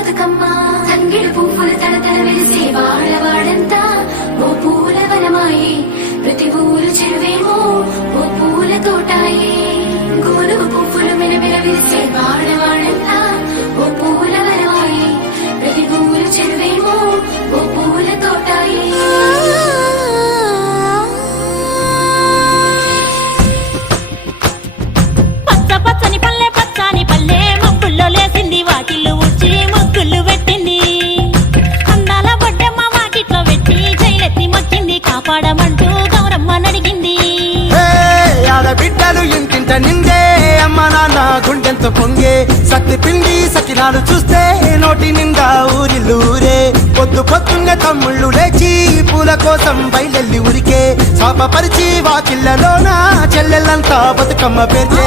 బతుకమ్మ తంగిడు పువ్వులు తడతడ వెలిసే వాడవాడంతా ఓ పూల వనమాయే ప్రతి ఊరు చెరువేమో ఓ పూల తోటాయే గుమలుగు పువ్వులు మెరమెర వెలిసే వాడవాడంతా ఓ పూల వనమాయే ప్రతి ఊరు చెరువేమో ఓ పూల తోటాయే పచ్చని పల్లె పచ్చని పల్లె మబ్బుల్లో లేసింది వాకిళ్ళు ఊడ్చి ముగ్గులు పెట్టింది అందాల బొడ్డమ్మ వాకిట్లో పెట్టి జైలెత్తి మొక్కింది కాపాడమంటూ గౌరమ్మ నడిగింది ఆడబిడ్డలు ఇంటింట నిందే అమ్మ నాన్న గుండెంతో పొంగే సత్తి పిండి సకినాలు చూస్తే నోటి నిండా ఊరిల్లూరే పొద్దు పొద్దున్న తమ్ముళ్ళు లేచి పూల కోసం బయలెల్లి ఉరికే శాపపరిచి వాకిళ్ళలోన చెల్లెళ్ళంతా బతుకమ్మ పేర్చే